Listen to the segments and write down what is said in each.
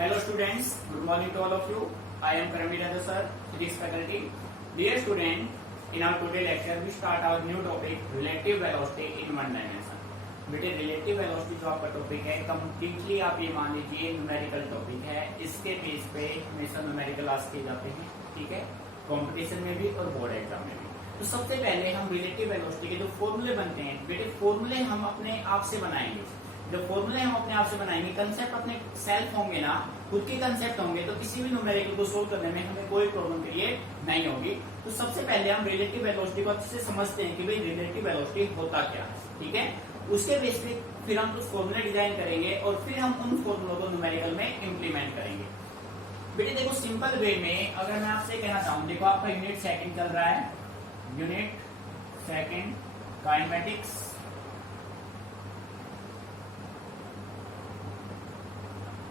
Hello students, good morning to all of you. I am Karamveer sir, physics faculty. Dear student, in our today lecture we start our new topic relative velocity in one dimension. बेटे relative velocity जो आपका topic है completely आप ये मान लीजिए numerical topic है। इसके बेस पे हमेशा न्यूमेरिकल आस्क किए जाते हैं, ठीक है, कंपटीशन में भी और बोर्ड एग्जाम में भी। तो सबसे पहले हम रिलेटिव वेलोसिटी के जो फॉर्मूले बनते हैं बेटे, फॉर्मूले हम अपने आप से बनाएंगे। जो फॉर्मूले हम अपने आप से बनाएंगे, कंसेप्ट अपने सेल्फ होंगे ना, खुद के कंसेप्ट होंगे, तो किसी भी न्यूमेरिकल को सोल्व करने में हमें कोई प्रॉब्लम क्रिएट नहीं होगी। तो सबसे पहले हम रिलेटिव वेलोसिटी को अच्छे से समझते हैं कि भाई रिलेटिव वेलोसिटी होता क्या है, ठीक है। उसके बेस पे फिर हम कुछ फॉर्मूले डिजाइन करेंगे और फिर हम उन फॉर्मूलों को न्यूमेरिकल में इंप्लीमेंट करेंगे। बेटे देखो सिंपल वे में अगर मैं आपसे कहना चाहूँ, देखो आपका यूनिट सेकंड चल रहा है, यूनिट सेकंड काइनेमेटिक्स।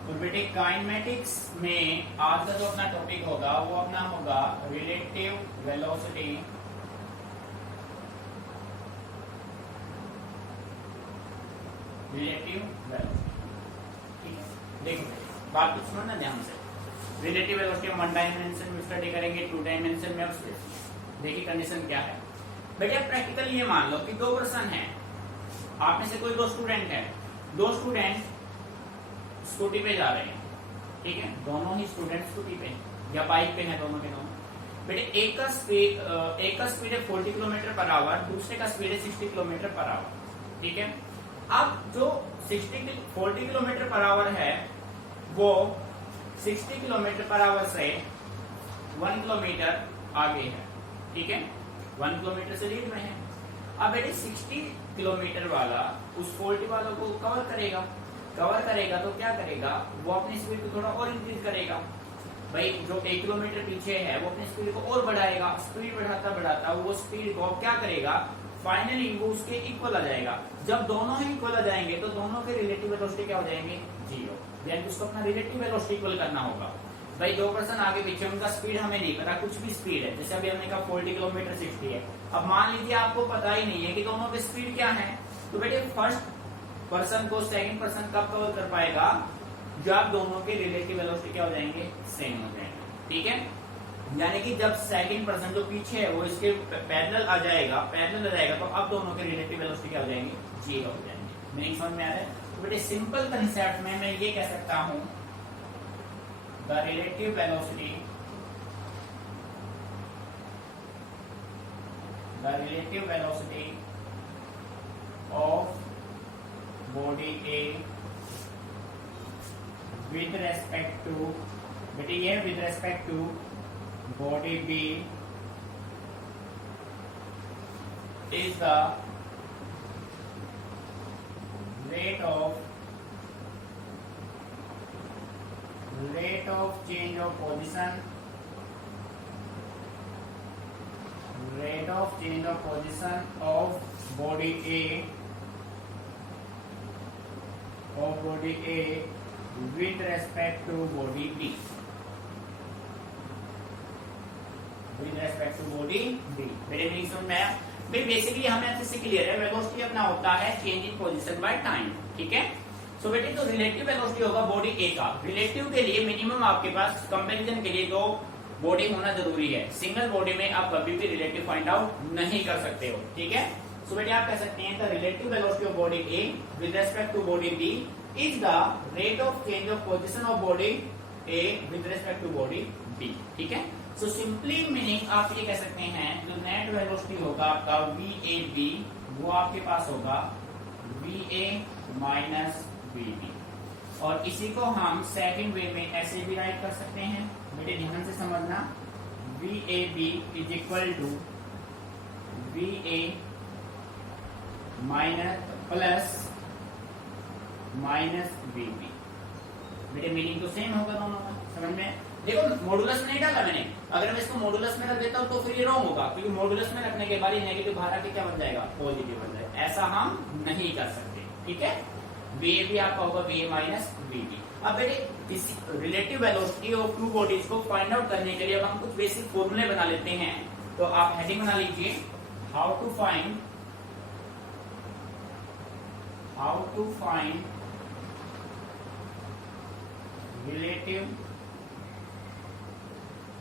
और बेटे काइनेमेटिक्स में आज का जो अपना टॉपिक होगा वो अपना होगा रिलेटिव वेलोसिटी रिलेटिव वेलोसिटी, ठीक है। देखो बात कुछ सुनो ना ध्यान से। रिलेटिव वेलोसिटी हम वन डायमेंशन में स्टडी करेंगे, टू डायमेंशन में। देखिए कंडीशन क्या है बेटे। अब प्रैक्टिकली ये मान लो कि दो पर्सन है, आप में से कोई दो स्टूडेंट है, दो स्टूडेंट स्कूटी पे जा रहे हैं, ठीक है, दोनों ही स्टूडेंट स्कूटी पे या बाइक पे हैं, दोनों के दोनों। बेटे एक का स्पीड है 40 किलोमीटर पर आवर, दूसरे का स्पीड है 60 किलोमीटर पर आवर, ठीक है। अब जो 40 किलोमीटर पर आवर है वो 60 किलोमीटर पर आवर से 1 किलोमीटर आगे है, ठीक है, 1 किलोमीटर से लीड में है। अब बेटे 60 किलोमीटर वाला उस 40 वालों को कवर करेगा तो क्या करेगा, वो अपनी स्पीड को थोड़ा और इंक्रीज करेगा। भाई जो 1 किलोमीटर पीछे है वो अपनी स्पीड को और बढ़ाएगा, स्पीड बढ़ाता बढ़ाता वो स्पीड को क्या करेगा, फाइनली वो उसके इक्वल आ जाएगा। जब दोनों ही इक्वल आ जाएंगे तो दोनों के रिलेटिव वेलोसिटी क्या हो जाएंगे, 0। यानी उसको अपना रिलेटिव वेलोसिटी इक्वल करना होगा। भाई दो पर्सन आगे पीछे, उनका स्पीड हमें नहीं पता, कुछ भी स्पीड है, जैसे अभी हमने कहा 40 किलोमीटर 60 है। अब मान लीजिए आपको पता ही नहीं है कि दोनों की स्पीड क्या है, तो बेटे फर्स्ट पर्सन को सेकंड पर्सन कब कवर कर पाएगा, जब दोनों के रिलेटिव वेलोसिटी क्या हो जाएंगे, सेम हो जाएंगे, ठीक है। यानी कि जब सेकंड पर्सन जो पीछे है वो इसके पैरेलल आ जाएगा तो अब दोनों के रिलेटिव वेलोसिटी क्या हो जाएंगे, 0 हो जाएंगे। मेरी समझ में आ रहा है। तो बेटे सिंपल कंसेप्ट में मैं ये कह सकता हूं, the relative velocity of body A with respect to, बेटे ये with respect to body B is the rate of change of position of body A with respect to body B मेरे नहीं समझ में आया भाई। बेसिकली हमें अच्छे से क्लियर है, वेलोसिटी अपना होता है change in position by time, ठीक है। सो बेटे तो रिलेटिव वेलोसिटी होगा बॉडी ए का। रिलेटिव के लिए मिनिमम आपके पास कंपैरिजन के लिए दो बॉडी होना जरूरी है। सिंगल बॉडी में आप कभी भी रिलेटिव फाइंड आउट नहीं कर सकते हो, ठीक है। सो बेटे आप कह सकते हैं the relative velocity of body A with respect to body B is the rate of change of position of body A with respect to body B, ठीक है। सो सिंपली मीनिंग आप ये कह सकते हैं जो नेट वेलोसिटी होगा आपका VAB वो आपके पास होगा VA माइनस VB। और इसी को हम सेकंड वे में ऐसे भी राइट कर सकते हैं, बेटे ध्यान से समझना। VAB is equal to VA minus VB। बेटे मीनिंग तो सेम होगा दोनों का, समझ में। देखो मॉडुलस में नहीं डाला मैंने, अगर मैं इसको मॉडुलस में रख देता हूं तो फिर ये रॉन्ग होगा, क्योंकि मॉडुलस में रखने के बाद ये नेगेटिव बाहर आके क्या बन जाएगा, पॉजिटिव बन जाएगा। ऐसा हम नहीं कर सकते, ठीक है। VAB आपका होगा VA माइनस VB। अब बेटे relative velocity of two bodies को फाइंड आउट करने के लिए अब हम कुछ बेसिक फॉर्मूले बना लेते हैं। तो आप हेडिंग बना लीजिए, how to find relative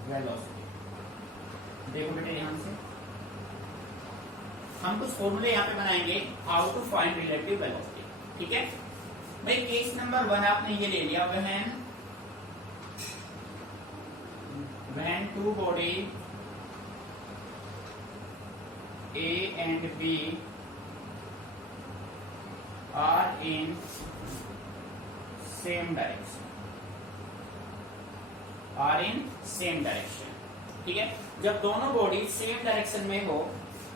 velocity. देखो बेटे ध्यान से हम कुछ फॉर्मूले यहाँ पे बनाएंगे how to find relative velocity. ठीक है भाई, केस नंबर 1 आपने ये ले लिया, when two body A and B are in same direction, ठीक है। जब दोनों बॉडी सेम डायरेक्शन में हो,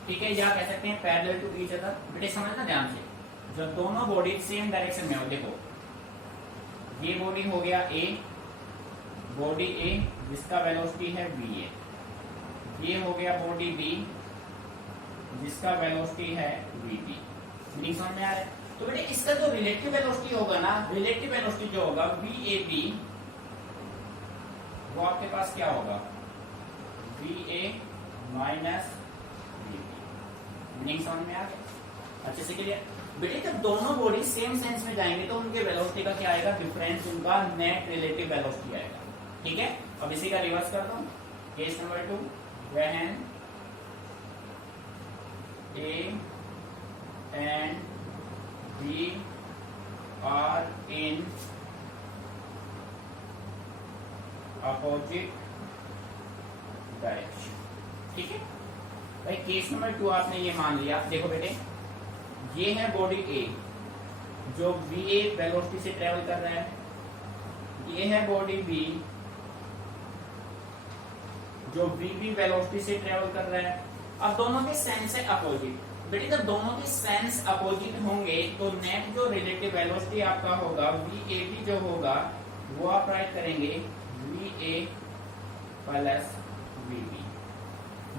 ठीक है, या कह सकते हैं पैरेलल टू ईच अदर। बेटे समझना ध्यान से, जब दोनों बॉडी सेम डायरेक्शन में हो, देखो ये बॉडी हो गया बॉडी ए जिसका वेलोसिटी है va, ये हो गया बॉडी बी जिसका वेलोसिटी है vb। मीनिंग समझ में आ रहा है? तो बेटे इसका जो रिलेटिव वेलोसिटी होगा ना, रिलेटिव वेलोसिटी जो होगा vab, वो आपके पास क्या होगा, va माइनस vb। मीनिंग समझ में आ गया अच्छे से? क्लियर बेटे, जब दोनों बॉडी सेम सेंस में जाएंगे तो उनके वेलोसिटी का क्या आएगा, डिफरेंस, उनका नेट रिलेटिव वेलोसिटी आएगा। ठीक है, अब इसी का रिवर्स करता हूं। Case number 2, when A and B are in opposite direction. ठीक है भाई, केस नंबर 2 आपने ये मान लिया। देखो बेटे, ये है बॉडी ए जो va वेलोसिटी से ट्रेवल कर रहा है, ये है बॉडी बी जो vb वेलोसिटी से ट्रेवल कर रहा है। अब दोनों के सेंस है अपोजिट। बेटे जब दोनों के सेंस अपोजिट होंगे तो नेट जो रिलेटिव वेलोसिटी आपका होगा vab जो होगा वो आप राइट करेंगे va प्लस vb।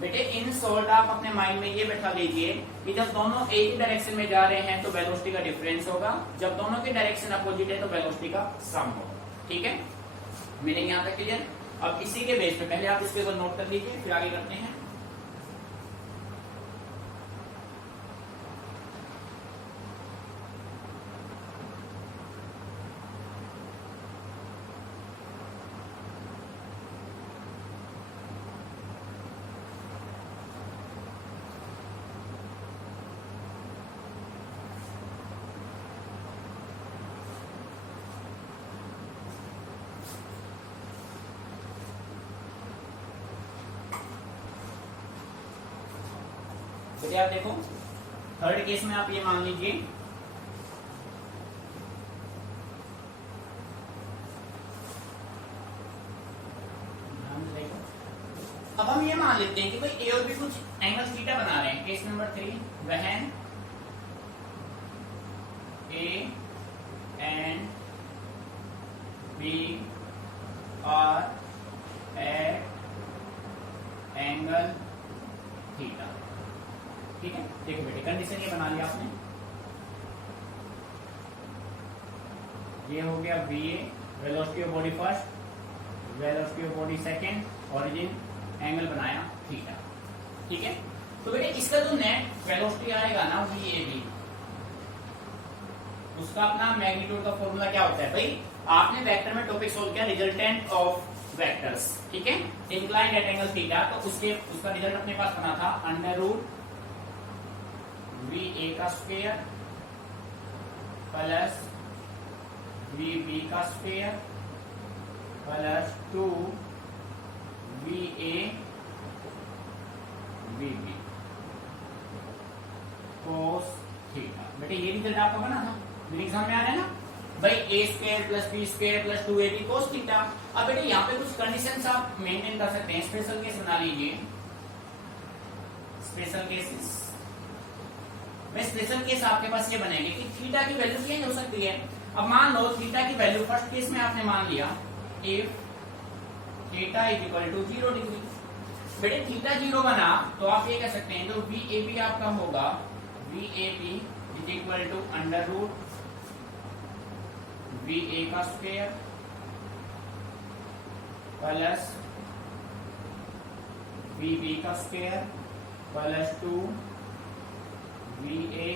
बेटे इन शॉर्ट आप अपने माइंड में ये बैठा लीजिए कि जब दोनों एक ही डायरेक्शन में जा रहे हैं तो वेलोसिटी का डिफरेंस होगा, जब दोनों के डायरेक्शन अपोजिट है तो वेलोसिटी का सम होगा। ठीक है, मीनिंग यहाँ तक क्लियर? अब इसी के बेस पे पहले आप इसके ऊपर नोट कर लीजिए, फिर आगे करते हैं। तो आप देखो थर्ड केस में आप ये मान लीजिए, अब हम ये मान लेते हैं कि भाई ए और बी कुछ एंगल थीटा बना रहे हैं। Case number 3, when A and B are at angle theta. ठीक है, देखो बेटे कंडीशन ये बना लिया आपने, ये हो गया VA velocity of body first, velocity of body second, origin, angle बनाया थीटा। ठीक है, तो बेटे इसका जो नेट वेलोसिटी आएगा ना VAB, उसका अपना मैग्नीट्यूड का फॉर्मूला क्या होता है भाई? आपने वेक्टर में टॉपिक सोल्व किया रिजल्टेंट ऑफ वेक्टर्स। ठीक है, इंक्लाइंड एट एंगल थीटा, तो उसका रिजल्ट अपने पास बना था अंडर रूट VA का स्क्वायर प्लस VB का square plus 2 VA VB cos theta. बेटे ये रिजल्ट आपका बना था, मीनिंग समझ में आ रहा है ना भाई? a square plus b square plus 2ab cos theta. अब बेटे यहाँ पे कुछ कंडीशंस आप मेंटेन कर सकते हैं, स्पेशल केस बना लीजिए, स्पेशल केसेस में स्पेशल केस आपके पास ये बनेंगे कि थीटा की वैल्यू चेंज हो सकती है। अब मान लो थीटा की वैल्यू फर्स्ट केस में आपने मान लिया if theta is equal to 0 degree. बेटे थीटा 0 बना तो आप ये कह सकते हैं जो VAB आपका होगा VAB is equal to under root VA का स्क्वायर प्लस VB का square plus 2 VA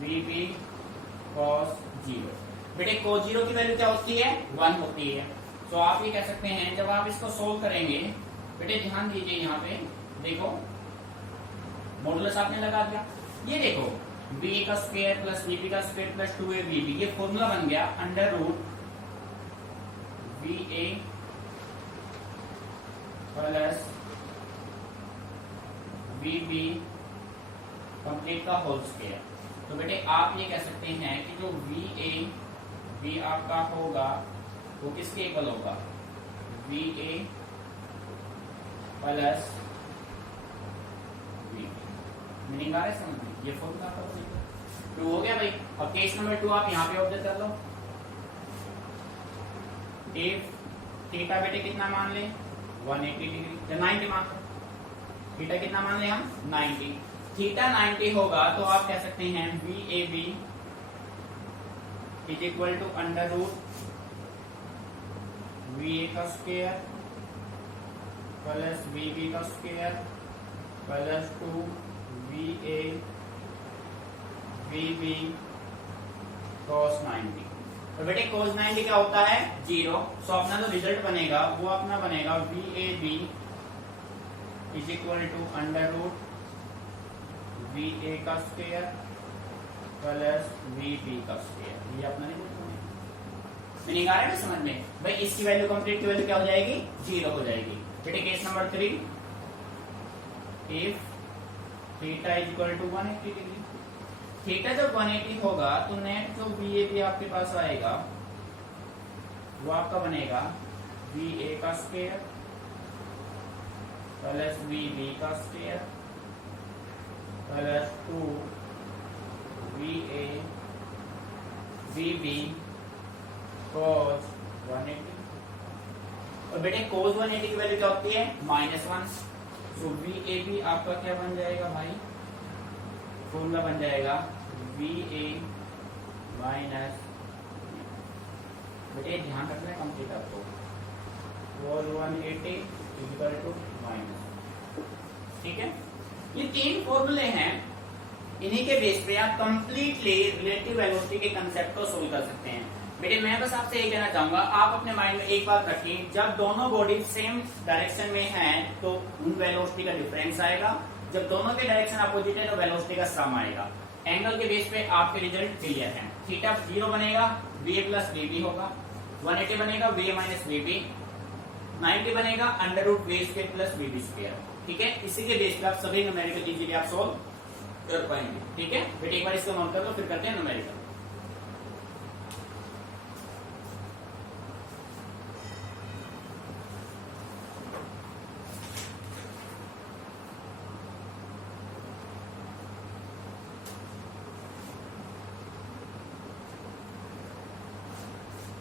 VB cos 0। बेटे cos 0 की वैल्यू क्या होती है 1 होती है। तो आप ये कह सकते हैं जब आप इसको सोल्व करेंगे, बेटे ध्यान दीजिए यहाँ पे देखो मॉडुलस आपने लगा दिया, ये देखो बी का स्क्वायर प्लस बीबी का स्क्वायर प्लस 2ab, ये फॉर्मूला बन गया under root B A plus Bibi complete का होल स्क्वायर। तो बेटे आप ये कह सकते हैं कि जो बी आपका होगा वो किसके इक्वल होगा, B A plus B. Meaning आ रहा है समझ में, ये फॉर्मूला आपका टू हो गया भाई। अब केस नंबर 2 आप यहाँ पे ऑब्जर्व कर लो, इफ थीटा बेटे कितना मान ले 180 डिग्री या 90 मान लो, थीटा कितना मान ले हम 90, थीटा 90 होगा तो आप कह सकते हैं B A B is equal to under root B A का स्क्वायर प्लस बी बी का square plus 2 B A B B cos 90। तो बेटे cos 90 क्या होता है 0, सो अपना जो रिजल्ट बनेगा वो अपना बनेगा B A B is equal to under root B A का स्क्वायर प्लस बी बी का स्क्वायर। ये अपना रिजल्ट बनेगा। मीनिंग आ रहा है ना समझ में भाई, इसकी वैल्यू कंप्लीट की वैल्यू क्या हो जाएगी 0 हो जाएगी। बेटे case number 3, if theta is equal to 180 degree, theta जब 180 होगा तो नेट जो बी ए बी आपके पास आएगा वो आपका बनेगा बी ए का स्क्वायर प्लस बी बी का square plus 2 B A B B cos 180। और बेटे cos 180 की वैल्यू क्या होती है -1, तो बी ए बी आपका क्या बन जाएगा भाई, फॉर्मूला बन जाएगा बी ए माइनस, बेटे ध्यान रखना है कंप्लीट आपको, cos 180 इक्वल टू माइनस। ठीक है, ये 3 फॉर्मूले हैं, इन्हीं के बेस पे आप कंप्लीटली रिलेटिव वेलोसिटी के कंसेप्ट को सोल्व कर सकते हैं। बेटे मैं बस आपसे यही कहना चाहूंगा, आप अपने माइंड में एक बात रखिए, जब दोनों बॉडी सेम डायरेक्शन में हैं तो उन वेलोसिटी का डिफरेंस आएगा, जब दोनों के डायरेक्शन अपोजिट है तो वेलोसिटी का सम आएगा। एंगल के बेस पे आपके रिजल्ट क्लियर है। थीटा 0 बनेगा B A plus B B होगा, 180 बनेगा B A minus B B, 90 बनेगा under root B square plus B B square. ठीक है, इसी के बेस पे आप सभी न्यूमेरिकल इजीली आप सोल्व कर पाएंगे। ठीक है बेटे, एक बार इसको नोट कर लो, फिर करते हैं न्यूमेरिकल।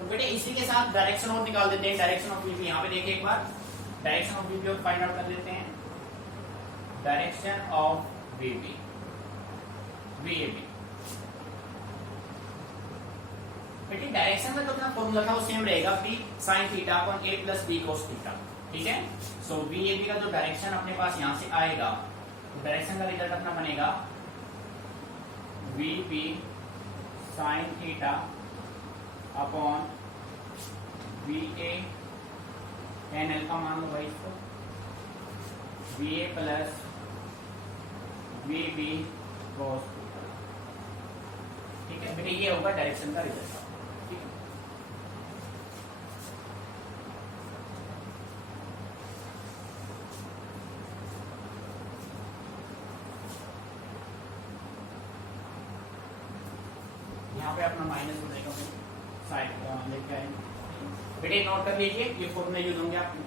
बेटे इसी के साथ डायरेक्शन और निकाल देते हैं, डायरेक्शन ऑफ वीपी यहाँ पे देखिए एक बार, डायरेक्शन ऑफ वीपी और फाइंड आउट कर लेते हैं। डायरेक्शन ऑफ वीपी वीएबी, बेटे डायरेक्शन में तो अपना फॉर्मूला था वो सेम रहेगा, बी साइन थीटा अपॉन ए प्लस बी कोस थीटा। ठीक है, सो वीएबी का जो डायरेक्शन अपने पास यहाँ से आएगा, तो डायरेक्शन का रिजल्ट अपना बनेगा V B sine theta upon B A tan alpha मान लो भाई इसको, B A plus B B cos theta. ठीक है बेटे, ये होगा डायरेक्शन का रिजल्ट। ठीक है, यहाँ पे अपना माइनस हो जाएगा, साइड लेके आएंगे। बेटे नोट कर लीजिए, ये फॉर्मूले यूज होंगे आपके।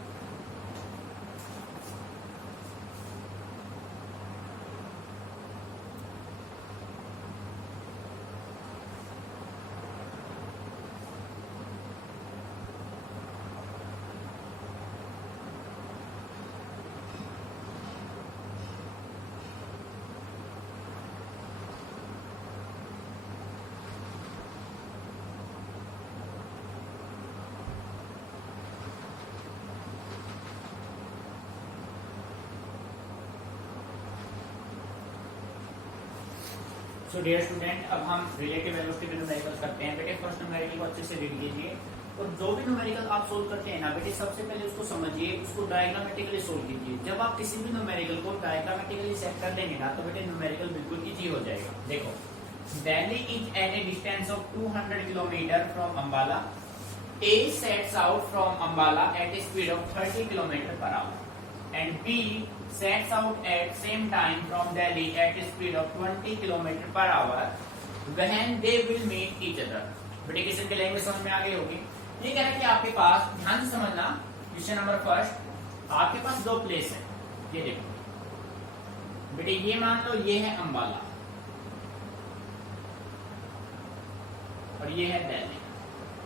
सो डियर स्टूडेंट, अब हम रिलेटिव वेलोसिटी में न्यूमेरिकल करते हैं। बेटे फर्स्ट न्यूमेरिकल प्रॉपर्टी को अच्छे से रीड कीजिए। और जो भी न्यूमेरिकल आप सोल्व करते हैं ना बेटे, सबसे पहले उसको समझिए, उसको डायग्रामेटिकली सोल्व कीजिए। जब आप किसी भी न्यूमेरिकल को डायग्रामेटिकली सेट कर लेंगे ना तो बेटे न्यूमेरिकल बिल्कुल इजी हो जाएगा। देखो, Delhi is at a distance of 200 kilometre from Ambala. A sets out from Ambala at a speed of 30 km per hour, and B sets out at same time from Delhi at a speed of 20 km per hour. When they will meet each other. बेटे question की language समझ में आ गई होगी। ये कह रहा है कि आपके पास, ध्यान से समझना, क्वेश्चन नंबर फर्स्ट, आपके पास दो प्लेस है। ये देखो बेटे, ये मान लो ये है अंबाला और ये है दिल्ली।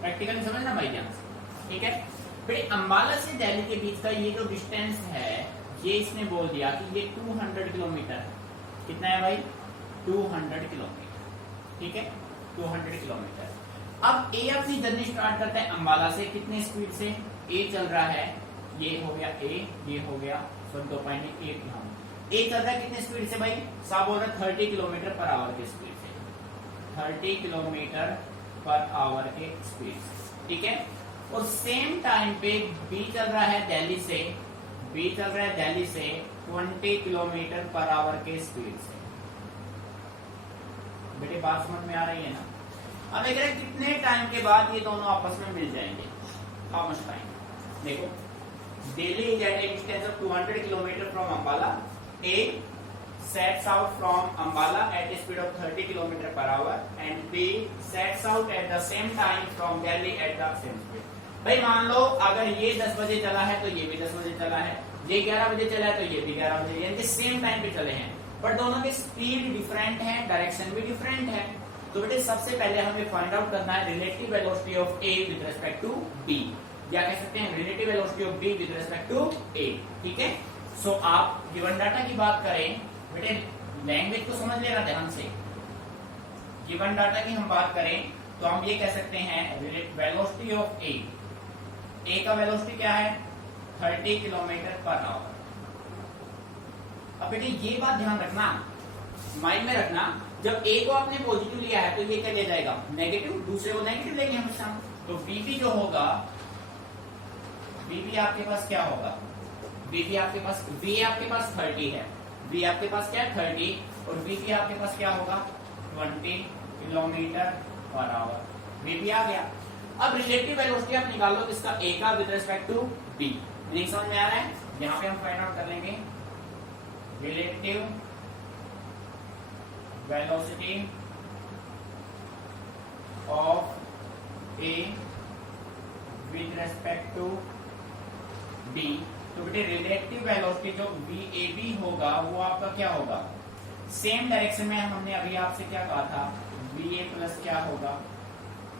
प्रैक्टिकली समझना भाई ध्यान से, ठीक है। फिर अंबाला से दिल्ली के बीच का ये जो डिस्टेंस है, ये इसने बोल दिया कि ये 200 किलोमीटर है। कितना है भाई? 200 किलोमीटर, ठीक है, 200 किलोमीटर। अब ए अपनी जर्नी स्टार्ट करता है अंबाला से, कितने स्पीड से? ए चल रहा है, ये हो गया ए, ये हो गया 2.8 यहाँ। ए चल रहा है कितने स्पीड से भाई? साहब बोल रहा है 30 किलोमीटर पर आवर की स्पीड से, 30 किलोमीटर पर आवर के स्पीड से, ठीक है। और सेम टाइम पे बी चल रहा है दिल्ली से, बी चल रहा है दिल्ली से 20 किलोमीटर पर आवर के स्पीड से। बेटे बात समझ में आ रही है ना? अब देख रहे हैं कितने टाइम के बाद ये दोनों आपस में मिल जाएंगे। How much time? देखो, Delhi is at a distance of 200 kilometre from Ambala. A sets out from Ambala at a speed of 30 km per hour and B sets out at the same time from Delhi at the same speed। भाई मान लो अगर ये 10 बजे चला है तो ये भी 10 बजे चला है, ये 11 बजे चला है तो ये भी 11 बजे, यानी कि सेम टाइम पे चले हैं, बट दोनों की स्पीड डिफरेंट है, डायरेक्शन भी डिफरेंट है। तो बेटे सबसे पहले हमें फाइंड आउट करना है relative velocity of A with respect to B, या कह सकते हैं relative velocity of B with respect to A, ठीक है। सो आप गिवन डाटा की बात करें बेटे, लैंग्वेज को समझ लेना ध्यान से। गिवन डाटा की हम बात करें तो हम ये कह सकते हैं वेलोसिटी ऑफ ए का वेलोसिटी क्या है? 30 किलोमीटर पर आवर। अब बेटे ये बात ध्यान रखना, माइंड में रखना, जब ए को आपने पॉजिटिव लिया है तो ये क्या ले जाएगा? नेगेटिव, दूसरे को नेगेटिव लेंगे हमेशा। तो बीबी जो होगा, बीबी आपके पास क्या होगा? बीबी आपके पास, बी आपके पास 30 है, बी आपके पास क्या है? 30, और बीबी आपके पास क्या होगा? 20 किलोमीटर पर आवर। बीबी आ गया। अब रिलेटिव वेलोसिटी आप निकाल लो किसका? ए का with respect to B. Meaning समझ में आ रहा है? यहाँ पे हम फाइंड आउट कर लेंगे relative velocity of A with respect to B. तो बेटे रिलेटिव वेलोसिटी जो VAB होगा वो आपका क्या होगा? सेम डायरेक्शन में हमने अभी आपसे क्या कहा था? VA प्लस क्या होगा?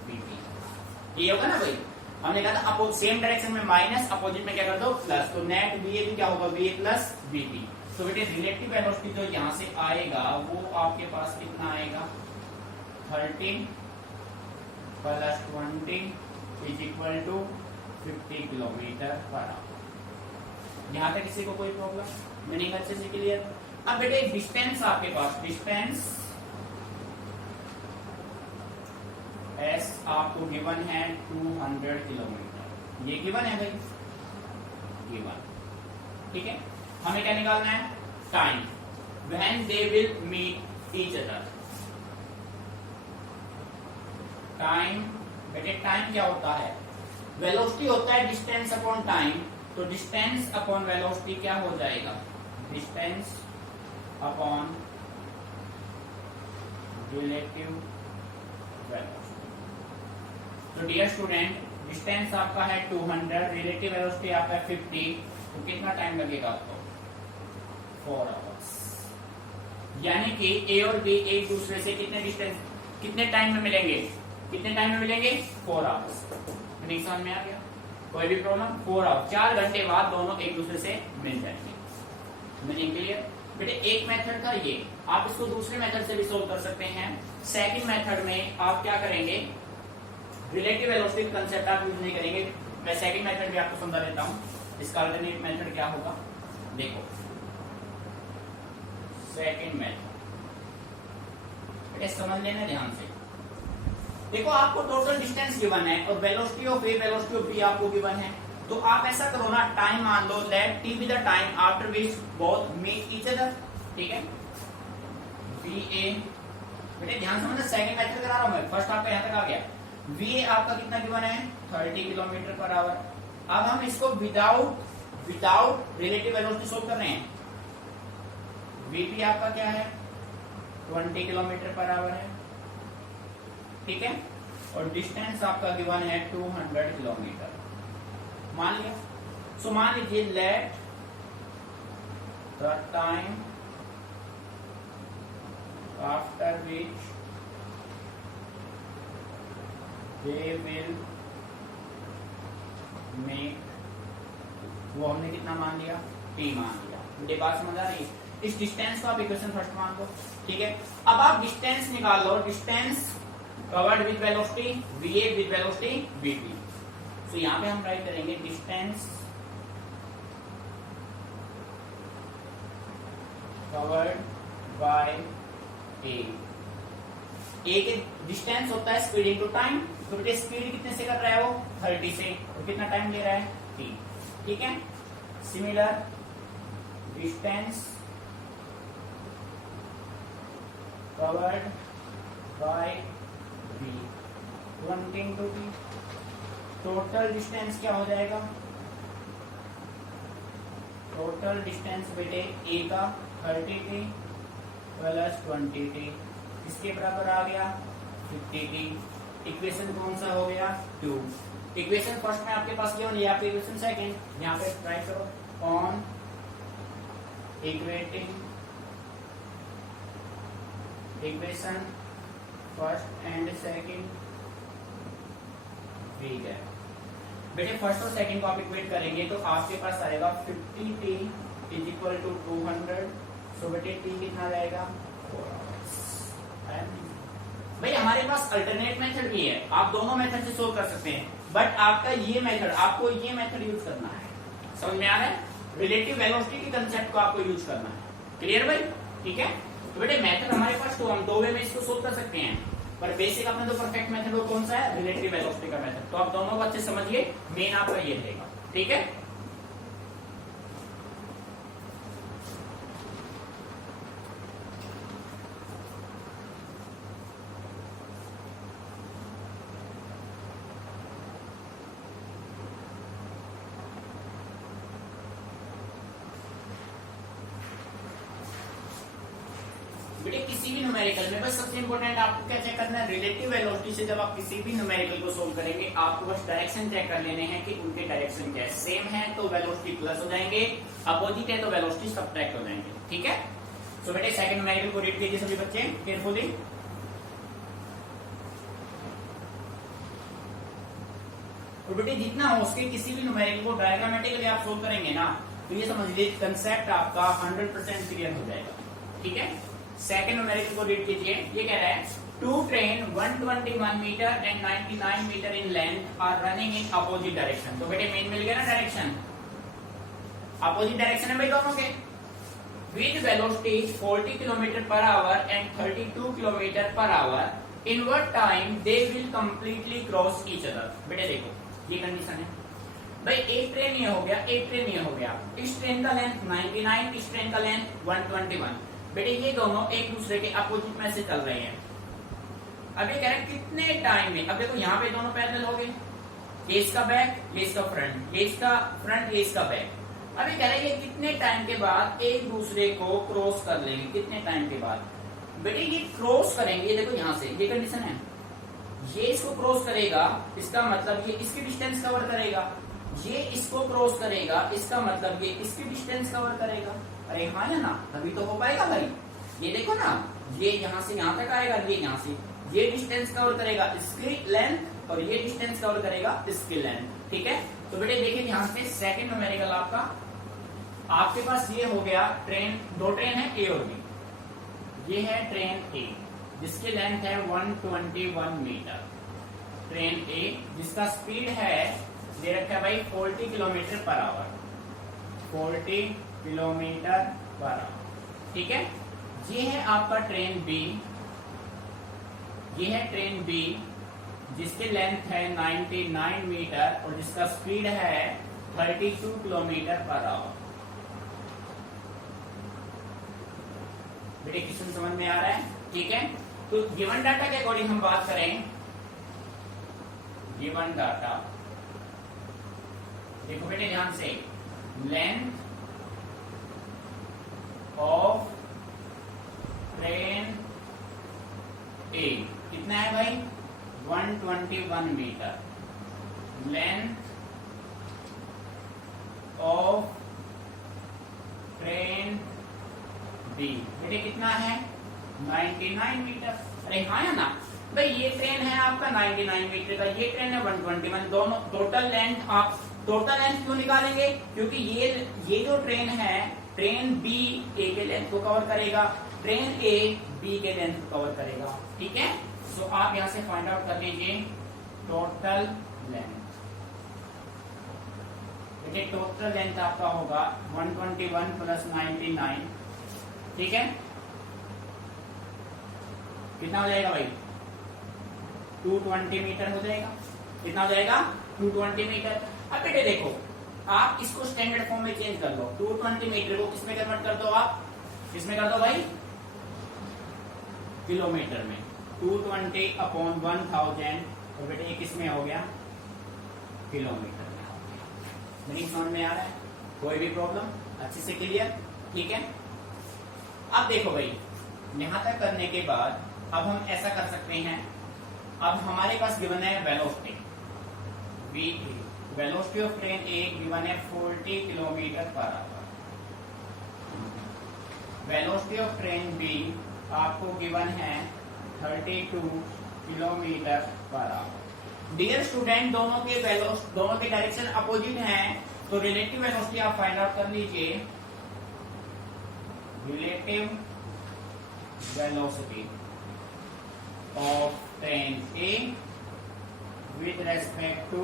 VB। ये होगा ना भाई, हमने कहा था सेम डायरेक्शन में माइनस, अपोजिट में क्या कर दो? प्लस। तो नेट VAB क्या होगा? VA plus VB। तो बेटे रिलेटिव वेलोसिटी जो यहाँ से आएगा वो आपके पास कितना आएगा? 30 plus 20 is equal to 50 kilometre per hour. यहाँ तक किसी को कोई प्रॉब्लम? मीनिंग अच्छे से क्लियर? अब बेटे डिस्टेंस आपके पास, डिस्टेंस एस आपको गिवन है 200 किलोमीटर, ये गिवन है भाई, गिवन, ठीक है। हमें क्या निकालना है? Time when they will meet each other. Time बेटे, टाइम क्या होता है? वेलोसिटी होता है डिस्टेंस अपॉन टाइम। तो डिस्टेंस अपॉन वेलोसिटी क्या हो जाएगा? Distance upon relative velocity. तो डियर स्टूडेंट, डिस्टेंस आपका है 200, रिलेटिव वेलोसिटी आपका है 50, तो कितना टाइम लगेगा आपको? 4 आवर्स। यानी कि ए और बी एक दूसरे से कितने डिस्टेंस, कितने टाइम में मिलेंगे? कितने टाइम में मिलेंगे? 4 आवर्स। समझ में आ गया? कोई भी प्रॉब्लम? 4 आवर, 4 घंटे बाद दोनों एक दूसरे से मिल जाएंगे। Meaning clear? बेटे एक मेथड था ये, आप इसको दूसरे मेथड से भी सोल्व कर सकते हैं। सेकंड मेथड में आप क्या करेंगे? रिलेटिव वेलोसिटी कंसेप्ट आप यूज नहीं करेंगे। मैं सेकंड मेथड भी आपको समझा देता हूं। इसका अल्टरनेट मेथड क्या होगा? देखो, सेकंड मेथड बेटे समझ लेना ध्यान से। देखो आपको टोटल डिस्टेंस गिवन है और velocity of A, velocity of B आपको गिवन है, तो आप ऐसा करो ना, टाइम मान लो, let T be the time after which both meet each other, ठीक है। वी ए, बेटे ध्यान से समझना, सेकंड मेथड करा रहा हूं मैं, फर्स्ट आपका यहां तक आ गया। वी ए आपका कितना गिवन है 30 किलोमीटर पर आवर। अब हम इसको विदाउट रिलेटिव वेलोसिटी सोल्व कर रहे हैं। वीपी आपका क्या है 20 किलोमीटर पर आवर है, ठीक है, और डिस्टेंस आपका गिवन है 200 किलोमीटर मान लिया। सो मान लीजिए let the time after which they will make, वो हमने कितना मान लिया टी मान लिया। मुझे बात समझ आ रही है? इस डिस्टेंस को आप इक्वेशन फर्स्ट मान लो, ठीक है। अब आप डिस्टेंस निकाल लो, distance covered with velocity V A with velocity V P. तो यहां पे हम राइट करेंगे distance covered by A. A के डिस्टेंस होता है स्पीड इनटू टाइम, तो बेटे स्पीड कितने से कर रहा है वो 30 से, और कितना टाइम ले रहा है t, ठीक है। Similar distance covered bye b 20 into t, total distance क्या हो जाएगा, टोटल डिस्टेंस बेटे a का 30t प्लस 20t, इसके बराबर आ गया 50t। इक्वेशन कौन सा हो गया 2। इक्वेशन फर्स्ट में आपके पास केवल ये, आपकी इक्वेशन सेकंड, यहाँ पे ट्राई करो on equating equation first and second, ठीक है बेटे। फर्स्ट और सेकंड को आप इक्वेट करेंगे तो आपके पास आएगा 50t इज इक्वल टू 200। सो बेटे t कितना रहेगा 4 आवर्स। भाई हमारे पास अल्टरनेट मेथड भी है, आप दोनों मेथड से सोल्व कर सकते हैं, बट आपका ये मेथड, आपको ये मेथड यूज करना है। समझ में आ रहा है? रिलेटिव वेलोसिटी के कंसेप्ट को आपको यूज करना है। क्लियर भाई? ठीक है। तो बेटे मेथड हमारे पास तो हम दो वे में इसको सोल्व कर सकते हैं, पर बेसिक अपना जो परफेक्ट मेथड वो कौन सा है, रिलेटिव वेलोसिटी का मेथड। तो आप दोनों को अच्छे समझिए, मेन आपका ये रहेगा, ठीक है। बेटे किसी भी न्यूमेरिकल में बस सबसे इंपॉर्टेंट आपको क्या चेक करना है, रिलेटिव वेलोसिटी से जब आप किसी भी न्यूमेरिकल को सोल्व करेंगे आपको बस डायरेक्शन चेक कर लेने हैं कि उनके डायरेक्शन क्या है। सेम है तो वेलोसिटी प्लस हो जाएंगे, अपोजिट है तो वेलोसिटी सब्ट्रैक्ट हो जाएंगे, ठीक है। तो बेटे सेकंड न्यूमेरिकल को रीड कीजिए सभी बच्चे केयरफुली। और बेटे जितना हो उसके किसी भी न्यूमेरिकल को डायग्रामेटिकली आप सोल्व करेंगे ना, तो ये समझ लीजिए कंसेप्ट आपका 100% क्लियर हो जाएगा, ठीक है। सेकंड न्यूमेरिकल को रीड कीजिए, ये कह रहा है two train 121 metre and 99 metre in length are running in opposite direction. तो बेटे मेन मिल गया ना डायरेक्शन, अपोजिट डायरेक्शन है भाई दोनों के। With velocity 40 kilometre per our and 32 kilometre per our, in what time they will completely cross each other. बेटे देखो ये कंडीशन है भाई, एक ट्रेन ये हो गया, एक ट्रेन ये हो गया, इस ट्रेन का लेंथ 99, इस ट्रेन का लेंथ 121। बेटे ये दोनों एक दूसरे के अपोजिट में से चल रहे हैं। अब ये कह रहे हैं कितने टाइम में, अब देखो यहाँ पे दोनों पैरेलल हो गए, ये इसका बैक, ये इसका फ्रंट, ये इसका फ्रंट, ये इसका बैक। अब ये कह रहे हैं ये कितने टाइम के बाद एक दूसरे को क्रॉस कर लेंगे, कितने टाइम के बाद। बेटे ये क्रॉस करेंगे, ये देखो यहाँ से ये कंडीशन है, ये इसको क्रॉस करेगा, इसका मतलब ये इसकी डिस्टेंस कवर करेगा, ये इसको क्रॉस करेगा, इसका मतलब ये इसकी डिस्टेंस कवर करेगा। अरे हाँ या ना, तभी तो हो पाएगा भाई। ये देखो ना, ये यहाँ से यहाँ तक आएगा, ये यहाँ से ये डिस्टेंस कवर करेगा इसकी लेंथ, और ये डिस्टेंस कवर करेगा इसकी लेंथ, ठीक है। तो बेटे देखिए ध्यान से, सेकंड न्यूमेरिकल आपके पास ये हो गया, ट्रेन, दो ट्रेन है ए और बी। ये है ट्रेन ए जिसकी लेंथ है 121 मीटर, ट्रेन ए जिसका स्पीड है दे रखा है भाई 40 kilometre per our, 40 kilometre per our, ठीक है। ये है आपका ट्रेन बी, ये है ट्रेन बी जिसकी लेंथ है 99 मीटर और जिसका स्पीड है 32 किलोमीटर पर आवर। बेटे क्वेश्चन समझ में आ रहा है? ठीक है, तो गिवन डाटा के अकॉर्डिंग हम बात करें, गिवन डाटा देखो बेटे ध्यान से, लेंथ ऑफ ट्रेन ए कितना है भाई? 121 metre. Length of train B बेटे कितना है? 99 मीटर। अरे हाँ है ना भाई, ये ट्रेन है आपका 99 मीटर का, ये ट्रेन है 121, दोनों टोटल लेंथ। आप टोटल लेंथ क्यों निकालेंगे? क्योंकि ये जो ट्रेन है, ट्रेन बी ए के लेंथ को कवर करेगा, ट्रेन ए बी के लेंथ को कवर करेगा। ठीक है, सो आप यहां से फाइंड आउट कर लीजिए टोटल लेंथ। देखिए टोटल लेंथ आपका होगा 121 प्लस 99। ठीक है, कितना हो जाएगा भाई? 220 मीटर हो जाएगा। कितना हो जाएगा? 220 मीटर। अब बेटे देखो, आप इसको स्टैंडर्ड फॉर्म में चेंज कर लो। 220 मीटर को किसमें कन्वर्ट कर दो? आप किसमें कर दो भाई? किलोमीटर में। 220 अपॉन 1000, तो बेटे ये किसमें हो गया? किलोमीटर में हो गया। मेरी समझ में आ रहा है? कोई भी प्रॉब्लम? अच्छे से क्लियर? ठीक है, अब देखो भाई, यहां तक करने के बाद अब हम ऐसा कर सकते हैं। अब हमारे पास गिवन है velocity V, velocity of train A given है 40 kilometre per hour. Velocity of train B आपको गिवन है 32 kilometre per our. Dear student, दोनों के डायरेक्शन अपोजिट हैं, तो रिलेटिव वेलोसिटी आप फाइंड आउट कर लीजिए। Relative velocity of train A with respect to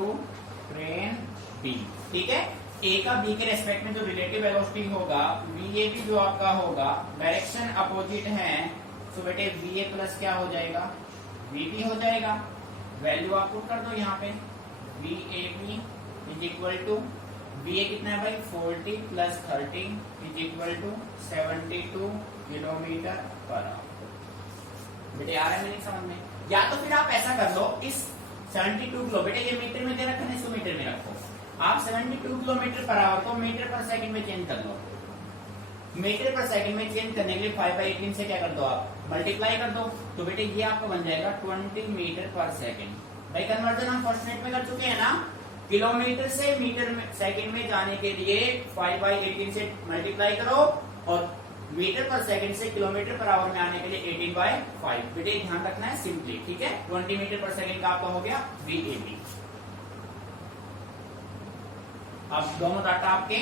train B. ठीक है, ए का बी के रेस्पेक्ट में जो रिलेटिव वेलोसिटी होगा, वी ए भी जो आपका होगा, डायरेक्शन अपोजिट है, तो बेटे वी ए प्लस क्या हो जाएगा? वी बी हो जाएगा। वैल्यू आप पुट कर दो यहाँ पे, V A B is equal to, V A कितना है भाई? 40 plus 30 is equal to 72 kilometre per hour. बेटे आ रहा है मेरी समझ में? या तो फिर आप ऐसा कर लो, इस 72 किलो, बेटे ये मीटर में दे रखा है, इसको मीटर में रखो। आप 72 किलोमीटर पर आवर को मीटर पर सेकंड में चेंज कर लो। मीटर पर सेकंड में चेंज करने के लिए 5/18 से क्या कर दो? आप मल्टीप्लाई कर दो, तो बेटे ये आपको बन जाएगा 20 मीटर पर सेकंड। भाई कन्वर्जन हम फर्स्ट मिनट में कर चुके हैं ना, किलोमीटर से मीटर में सेकंड में जाने के लिए 5/18 से मल्टीप्लाई करो, और मीटर पर सेकंड से किलोमीटर पर आवर में आने के लिए 18/5। बेटे ध्यान रखना है सिंपली। ठीक है, 20 मीटर पर सेकंड का आपका हो गया VAB। अब दोनों डाटा आपके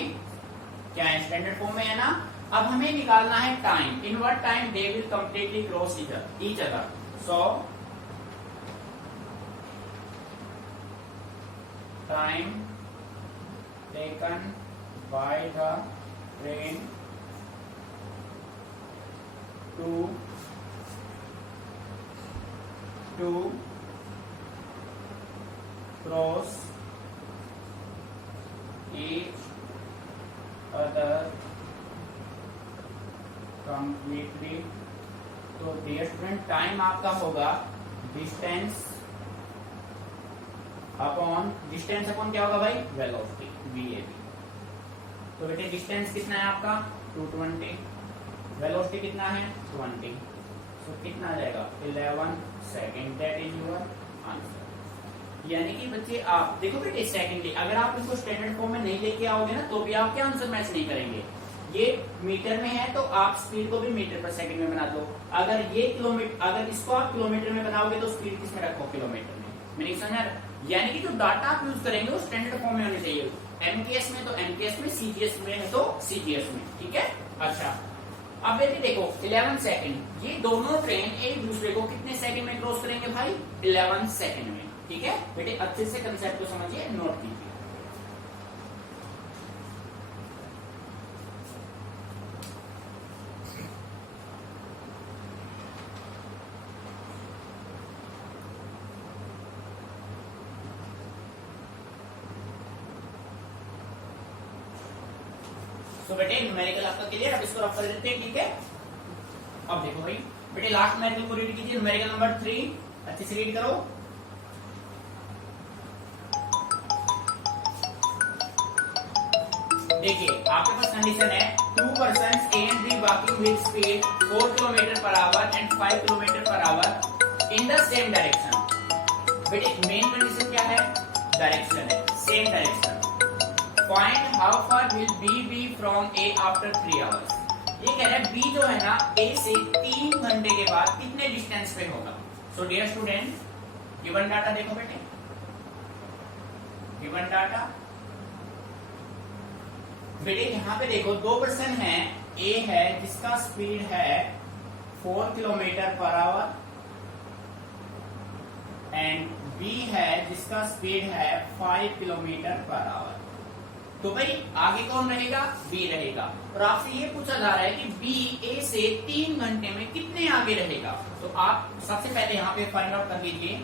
क्या है? स्टैंडर्ड फॉर्म में है ना। अब हमें निकालना है time, in what time they will completely cross each other. So time taken by the train to cross each other completely। तो डियर स्टूडेंट, टाइम आपका होगा डिस्टेंस अपॉन क्या होगा भाई? Velocity VAB। तो बेटे डिस्टेंस कितना है आपका? 220, वेलोसिटी कितना है? 20, तो कितना आ जाएगा? 11 second. That is your answer. यानी कि बच्चे आप देखो बेटे, सेकेंडली अगर आप इसको स्टैंडर्ड फॉर्म में नहीं लेके आओगे ना, तो भी आपके आंसर मैच नहीं करेंगे। ये मीटर में है तो आप स्पीड को भी मीटर पर सेकंड में बना दो। अगर ये किलोमीटर, अगर इसको आप किलोमीटर में बनाओगे तो स्पीड किसमें रखो? किलोमीटर में। मेरी समझ? यानी कि जो डाटा आप यूज करेंगे वो स्टैंडर्ड फॉर्म में होने चाहिए। MKS में तो MKS में, CGS में तो CGS में। ठीक है, अच्छा अब बेटे देखो 11 सेकंड, ये दोनों ट्रेन एक दूसरे को कितने सेकंड में क्रॉस करेंगे भाई? 11 सेकंड में। ठीक है बेटे, अच्छे से कंसेप्ट को समझिए, नोट कीजिए। तो बेटे न्यूमेरिकल आपका क्लियर, अब इसको रफ कर देते हैं, ठीक है। अब देखो भाई बेटे लास्ट न्यूमेरिकल को रीड कीजिए, न्यूमेरिकल नंबर 3 अच्छे से रीड करो। देखिए आपके पास कंडीशन है 2 persons A and B walking with speed 4 km per hour and 5 km per hour in the same direction। बेटे मेन कंडीशन क्या है, डायरेक्शन है, same direction. Find how far will B be from A after 3 hours। ये कह रहा है B जो है ना A से 3 घंटे के बाद कितने डिस्टेंस पे होगा। So dear student given data देखो बेटे, गिवन डाटा बेटे यहाँ पे देखो 2 पर्सन है, A है जिसका स्पीड है 4 kilometre per our and B है जिसका स्पीड है 5 किलोमीटर पर आवर। तो भाई आगे कौन रहेगा, B रहेगा। और आपसे ये पूछा जा रहा है कि B A से 3 घंटे में कितने आगे रहेगा। तो आप सबसे पहले यहाँ पे फाइंड आउट कर लीजिए